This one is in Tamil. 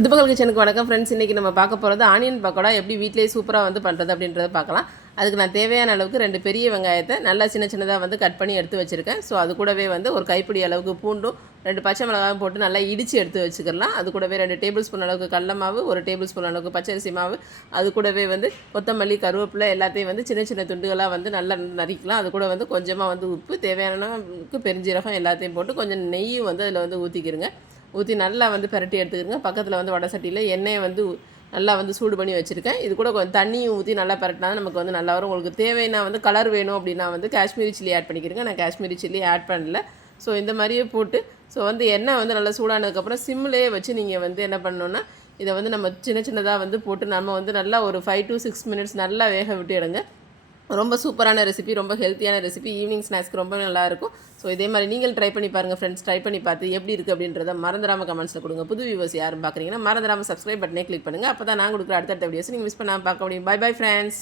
சித்துப்பகல் கிச்சனுக்கு வணக்கம் ஃப்ரெண்ட்ஸ். இன்றைக்கி நம்ம பார்க்க போகிறது ஆனியன் பக்கோடா எப்படி வீட்டிலேயே சூப்பராக வந்து பண்ணுறது அப்படின்றத பார்க்கலாம். அதுக்கு நான் தேவையான அளவுக்கு 2 பெரிய வெங்காயத்தை நல்லா சின்ன சின்னதாக வந்து கட் பண்ணி எடுத்து வச்சுருக்கேன். ஸோ அது கூடவே வந்து ஒரு கைப்பிடி அளவுக்கு பூண்டும் 2 பச்சை மிளகாயும் போட்டு நல்லா இடித்து எடுத்து வச்சுக்கலாம். அது கூடவே 2 டேபிள் ஸ்பூன் அளவுக்கு கடல மாவு, 1 டேபிள் ஸ்பூன் அளவுக்கு பச்சரிசி மாவு, அது கூடவே வந்து கொத்தமல்லி, கருவேப்பிலை எல்லாத்தையும் வந்து சின்ன சின்ன துண்டுகளாக வந்து நல்லா நறுக்கலாம். அது கூட வந்து கொஞ்சமாக வந்து உப்பு, தேவையான பெருஞ்சீரகம் எல்லாத்தையும் போட்டு கொஞ்சம் நெய்யும் வந்து அதில் வந்து ஊற்றிக்கிருங்க. ஊற்றி நல்லா வந்து பிரட்டி எடுத்துக்கிறங்க. பக்கத்தில் வந்து வடை சட்டியில் எண்ணெயை வந்து நல்லா வந்து சூடு பண்ணி வச்சுருக்கேன். இது கூட கொஞ்சம் தண்ணியும் ஊற்றி நல்லா பரட்டினா நமக்கு வந்து நல்லா வரும். உங்களுக்கு தேவைன்னா வந்து கலர் வேணும் அப்படின்னா வந்து காஷ்மீரி சில்லி ஆட் பண்ணிக்கிறேங்க. நான் காஷ்மீரி சில்லி ஆட் பண்ணல. ஸோ இந்த மாதிரியே போட்டு வந்து எண்ணெய் வந்து நல்லா சூடானதுக்கப்புறம் சிம்லேயே வச்சு நீங்கள் வந்து என்ன பண்ணணுன்னா இதை வந்து நம்ம சின்ன சின்னதாக வந்து போட்டு நம்ம வந்து நல்லா ஒரு 5 to 6 மினிட்ஸ் நல்லா வேக விட்டு எடுங்க. ரொம்ப சூப்பரான ரெசிபி, ரொம்ப ஹெல்த்தியான ரெசிபி, ஈவினிங் ஸ்நாக்ஸ்க்கு ரொம்ப நல்லாயிருக்கும். ஸோ இதே மாதிரி நீங்கள் ட்ரை பண்ணி பாருங்கள் ஃப்ரெண்ட்ஸ். ட்ரை பண்ணி பார்த்து எப்படி இருக்குது அப்படின்றத மறந்துடாமல் கமெண்ட்ஸில் கொடுங்க. புது வியூவர்ஸ் யாரும் பார்க்குறீங்கன்னா மறந்துடாமல் சப்ஸ்கிரைப் பட்டனே கிளிக் பண்ணுங்கள். அப்போ தான் நான் கொடுக்குற அடுத்தடுத்த வீடியோஸ் நீங்கள் மிஸ் பண்ணாமல் பார்க்க முடியும். Bye bye friends.